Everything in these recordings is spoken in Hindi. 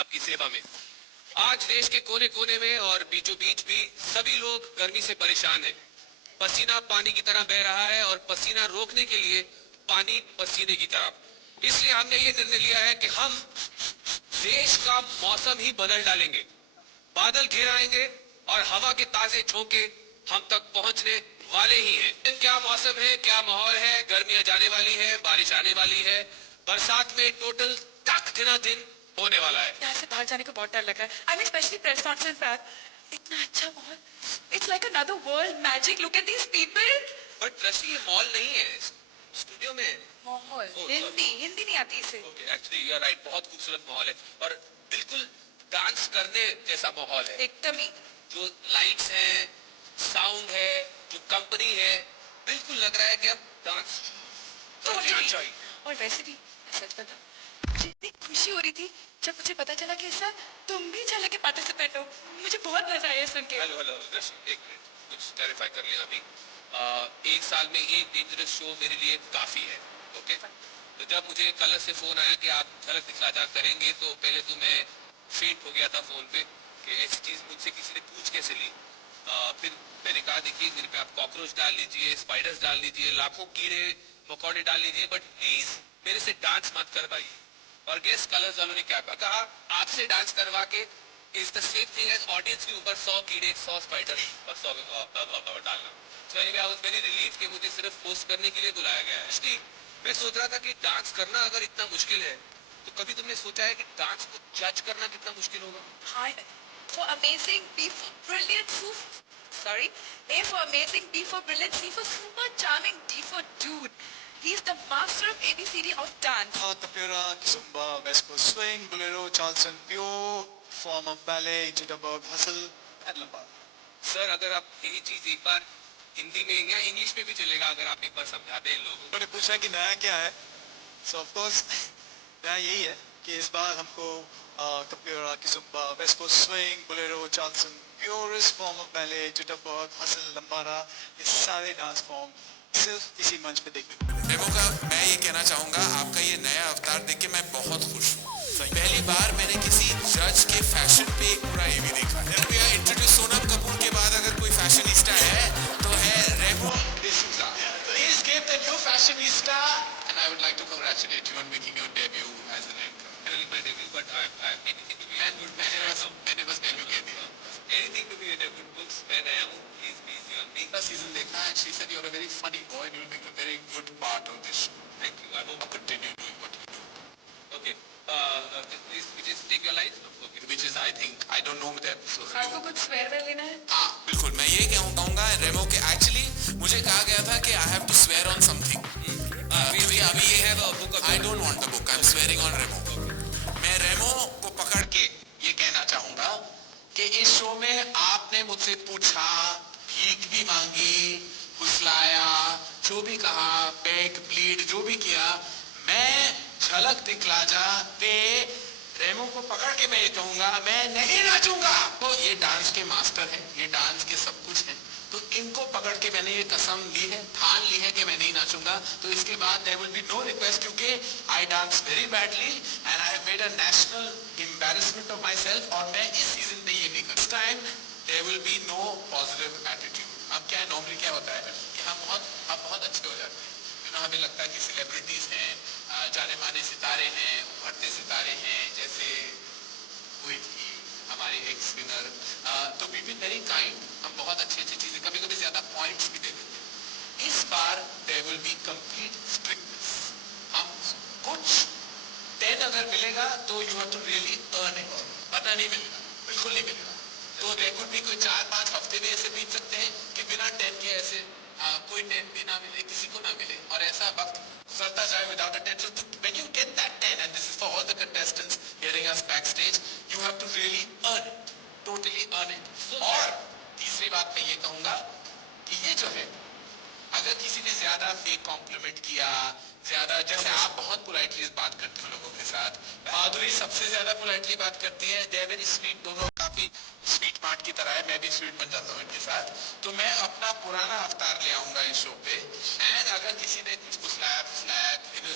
आपकी सेवा में। आज देश के कोने कोने में और बीचों बीच भी सभी लोग गर्मी से परेशान हैं। पसीना पानी की तरह बह रहा है और पसीना रोकने के लिए पानी पसीने की तरफ। इसलिए हमने ये निर्णय लिया है कि हम देश का मौसम ही बदल डालेंगे। बादल घिर आएंगे और हवा के ताजे झोंके हम तक पहुंचने वाले ही हैं। क्या मौसम है, क्या माहौल है। गर्मियां जाने वाली है, बारिश आने वाली है, बरसात में टोटल तक दिना दिन होने वाला है। यहाँ से बाहर जाने को बहुत डर लग रहा है। I mean, especially press conference back. इतना अच्छा माहौल। It's like another world magic. Look at these people. But रशी ये मॉल नहीं है, स्टूडियो में है। माहौल। Oh, हिंदी नहीं आती इसे। Okay, actually you are right, बहुत खूबसूरत माहौल है और बिल्कुल डांस करने जैसा माहौल है। एकदम ही। जो लाइट्स हैं, साउंड है, जो कंपनी है, बिल्कुल लग रहा है कि अब डांस करना चाहिए। और वैसे भी सच बता, जितनी खुशी हो रही थी जब मुझे पता चला कि सर तुम भी झलक के पार्टिसिपेट हो, मुझे बहुत मजा आया सुन के। हेलो एक मिनट, कुछ क्लैरिफाई कर लिया अभी। एक साल में एक डेंजरस शो मेरे लिए काफी है। ओके, तो जब मुझे कलर से फोन आया कि आप झलक दिखला जा करेंगे, तो पहले तो मैं फेंट हो गया था फोन पे कि ऐसी चीज मुझसे किसी ने पूछ कैसे ली। फिर मैंने कहा देखिए मेरे पे आप कॉकरोच डाल लीजिए, स्पाइडर्स डाल लीजिए, लाखों कीड़े मकोड़े डाल लीजिए, बट प्लीज मेरे से डांस मत करवाइए। और गेस कलर्स वालों ने क्या कहा, आपसे डांस करवा के is the same thing as audience के ऊपर 100 कीड़े, 100 स्पाइडर और 100 डालना। So anyway, I was very relieved कि मुझे सिर्फ पोस्ट करने के लिए बुलाया गया है। इसलिए मैं सोच रहा था कि डांस करना अगर इतना मुश्किल है, तो कभी तुमने सोचा है कि डांस को जज करना कितना मुश्किल होगा? हाँ, for amazing, B for brilliant, sorry, A for amazing, B for brilliant, C for super charming, D for dude. He's the master of ABCD of dance. Tapera, Kizomba, West Coast Swing, Bolero, Charleston Pure, form of ballet, Jitterbug, Hustle, and Lambada. Sir अगर आप यही चीज एक बार हिंदी में या इंग्लिश में भी चलेगा, अगर आप एक बार समझाते हैं लोगों को। मैंने पूछा कि नया क्या है, so of course नया यही है कि इस बार हमको Tapera, Kizomba, West Coast Swing, Bolero, Charleston Purest form of ballet, Jitterbug, Hustle, Lambada, ये सारे डांस फॉर्म सिर्फ इसी मंच पे देखने को। डेमो का मैं ये कहना चाहूँगा, आपका ये नया अवतार देख के मैं बहुत खुश हूँ। पहली बार मैंने किसी जज के फैशन पे एक पूरा एवी देखा है। इंट्रोड्यूस सोनम कपूर के बाद अगर कोई फैशनिस्टा है तो है Remo D'Souza. Please give the new fashionista, and I would like to congratulate you on making your debut as an anchor. Really my debut, but I'm anything to be a good मैंने बस debut कह दिया। Anything to be in a good books मैं नया हूँ, please be on me। The season देखा and she said you're a very funny boy and you'll make a very good part of this show. Thank you. I hope Now continue doing what you do. okay. Please take your lines. Okay. Which is I think I don't know them. So आपको कुछ स्वेयर वेयर लेना है? हाँ बिल्कुल, मैं ये कहूँगा रेमो के एक्चुअली मुझे कहा गया था कि I have to swear on something. अभी ये है book, I don't want the book, I am swearing on Remo. मैं रेमो को पकड़ के ये कहना चाहूंगा कि इस शो में आपने मुझसे पूछा, भीख भी मांगी, फुसलाया, जो भी कहा, बेग प्लीड जो भी किया, मैं झलक दिखला जा पे रेमो को पकड़ के मैं ये कहूंगा मैं नहीं नाचूंगा। तो ये डांस के मास्टर हैं, ये डांस के सब कुछ हैं, तो इनको पकड़ के मैंने ये कसम ली है, ठान ली है कि मैं नहीं नाचूंगा। तो इसके बाद there will be no request, क्योंकि I dance very badly and I have made a national embarrassment of myself और मैं इस सीजन में ये नहीं कर। This time there will be no positive attitude। अब क्या है, नॉर्मली क्या होता है कि हम बहुत अच्छे हो जाते हैं, हमें लगता है कि सेलिब्रिटीज हैं, जाने माने सितारे हैं, उभरते सितारे हैं, जैसे हुई थी हमारी एक सिंगर, तो वी बी वेरी काइंड, हम बहुत अच्छी चीजें, कभी कभी ज्यादा पॉइंट्स भी दे देते हैं। इस बार there will be complete strictness. हम कुछ 10 अगर मिलेगा तो you have to really earn it, पता नहीं मिलेगा, बिल्कुल नहीं मिलेगा। तो देयर कुड बी कोई 4-5 हफ्ते भी ऐसे बीत सकते हैं कि बिना 10 के ऐसे कोई 10 भी ना मिले, किसी को ना मिले, और ऐसा वक्त गुजरता जाए without a 10। So when you get that 10, and this is for all the contestants hearing us backstage, you have to really earn it, totally earn it। और तीसरी बात मैं ये कहूंगा कि ये जो है, अगर किसी ने ज्यादा फेक कॉम्प्लीमेंट किया, ज्यादा, जैसे आप बहुत पोलाइटली बात करते हो लोगों के साथ, माधुरी सबसे ज्यादा पोलाइटली बात करती है, दे आर वेरी स्वीट, दोनों काफी स्वीट मार्ट की तरह है, मैं भी स्वीट बन जाता हूँ इनके साथ। तो मैं अपना पुराना अवतार ले आऊंगा इस शो पे, एंड अगर किसी ने कुछ फुसलाया,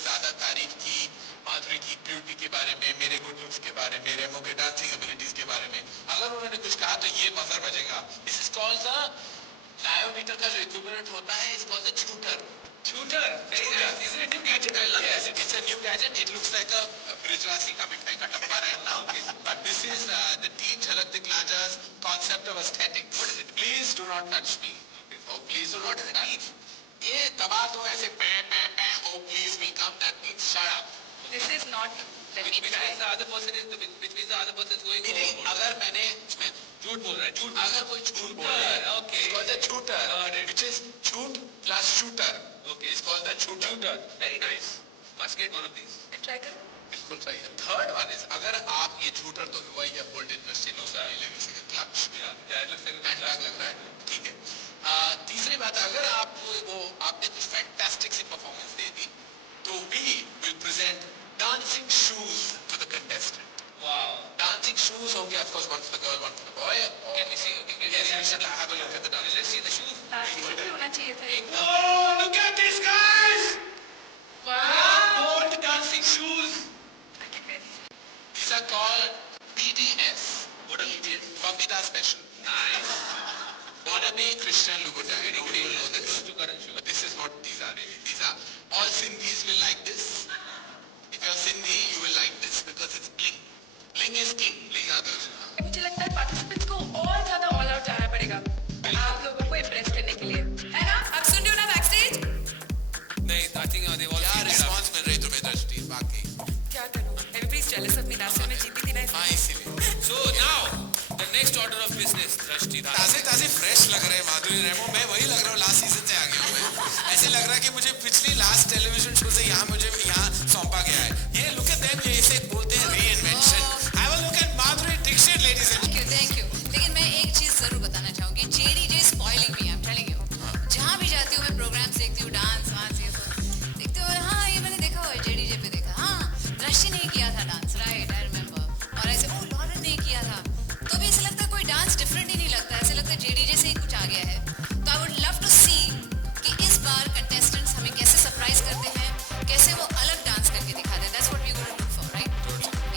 ज्यादा तारीफ की, माधुरी की ब्यूटी के बारे में, मेरे गुड लुक्स के बारे में, रेमो के डांसिंग एबिलिटीज के बारे में अगर उन्होंने कुछ कहा तो ये बजर बजेगा. दिस इज कॉल्ड द डायोमीटर का जो इक्विवेलेंट होता है is called the shooter. Shooter. Very nice. Isn't it a new gadget? I love it. It's a new gadget. It looks like a brijwasi ka mithai ka dabba right now. But this is the Team Jhalak Dikhalaja's concept of aesthetics. What is it? Please do not touch me. Oh, please do not touch. ये दबा दो ऐसे पे. Oh, please me come. That means shut up. This is not. Let me Which try. means the other person is going Meaning overboard. अगर मैंने झूठ बोल रहा है. झूठ. अगर कोई झूठ बोल रहा है, Okay. it's called the shooter, which is झूठ plus shooter. Okay. It's called the shooter. Shooter. Very nice. Must get one of these. Try करो. बिल्कुल सही है. थर्ड वन इज अगर आप ये शूटर तो वही है बोल्टेज मशीन होता है clutch Yeah, it looks like a लग रहा है. ठीक है. तीसरी बात अगर आप वो आपने कुछ फैंटास्टिक सी परफॉर्मेंस दे दी तो we will present dancing shoes to the contestant. Wow. Dancing shoes होंगे of course, one for the girl, one for the boy. Can we see? Okay, Yes, we should have a look at the dancing. Let's see the shoes. Plastic भी होना चाहिए था एक. Oh, look at these guys! Wow. Gold dancing shoes. I can wear these. These are called BDS. What are you? Bambita Special. Nice. Wannabe Christian Louboutin. Nobody will know this. To current shoes. But this is what these are really. These are, all Sindhis will like this. If you're Sindhi, you will like this because it's bling. Bling is king. Bling others. मुझे लगता है पार्टिसिपेंट्स को और ज्यादा ऑल आउट जाना पड़ेगा आप लोगों को इम्प्रेस करने के लिए, है ना? आप सुन रहे हो ना बैकस्टेज? नहीं, I think they've all क्या figured it out. रिस्पॉन्स मिल रही तुम्हें दृष्टि बाकी? क्या करूं? Everybody's jealous of me. Last time मैं जीती थी ना. हाँ इसीलिए. So now, the next order of business, Drashti. ताजे ताजे फ्रेश लग रहे हैं माधुरी रेमो. मैं वही लग रहा हूँ लास्ट सीजन से आ गया हूँ मैं. ऐसे लग रहा है कि मुझे पिछली लास्ट टेलीविजन शो से मुझे यहाँ सौंपा गया है. ये लुक एट देम, ये इसे बोलते हैं reinvention. Have a look at Madhuri Dixit ladies and thank you. लेकिन मैं एक चीज जरूर बताना चाहूंगी. JDJ spoiling me, I am telling you. जहाँ भी जाती हूँ मैं प्रोग्राम्स देखती हूँ, डांस वांस ये सब देखती हूँ. हाँ ये मैंने देखा हुआ है, जेडीजे पे देखा. हाँ दृष्टि ने किया था डांस, राइट, आई रिमेम्बर. और ऐसे ओ लॉरेन ने किया था. तो भी ऐसे लगता है कोई डांस डिफरेंट ही नहीं लगता. ऐसे लगता है जेडीजे से ही कुछ आ गया है. तो आई वुड लव टू सी कि इस बार कंटेस्टेंट्स हमें कैसे सरप्राइज करते हैं, कैसे वो अलग डांस करके दिखाते हैं. That's what we gonna look for, right?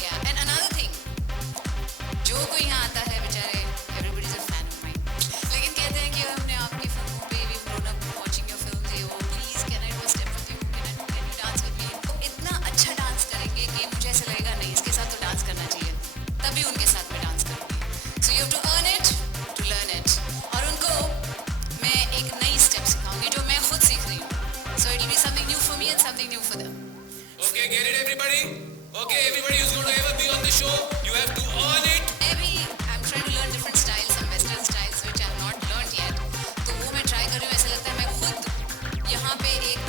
Yeah and another thing, जो कोई यहाँ आता है बेचारे everybody is a fan of mine, लेकिन कहते हैं कि हमने आपकी फिल्मों पे भी grown up watching your film, ये वो please can I do a step with you, can you dance with me. तो इतना अच्छा डांस करेंगे कि मुझे ऐसा लगेगा नहीं इसके साथ तो डांस करना चाहिए, तभी उनके साथ मैं डांस करूँगी. So you have to earn it to learn it. और उनको मैं एक नई स्टेप सिखाऊंगी जो मैं खुद सीख रही हूँ. So it will be something new for me and something new for them. Okay, get it, everybody? Okay, everybody who's going to ever be on the show, you have to earn it. Maybe I'm trying to learn different styles, some western styles which I have not learned yet. तो वो मैं try कर रही हूँ. ऐसा लगता है मैं खुद यहाँ पे एक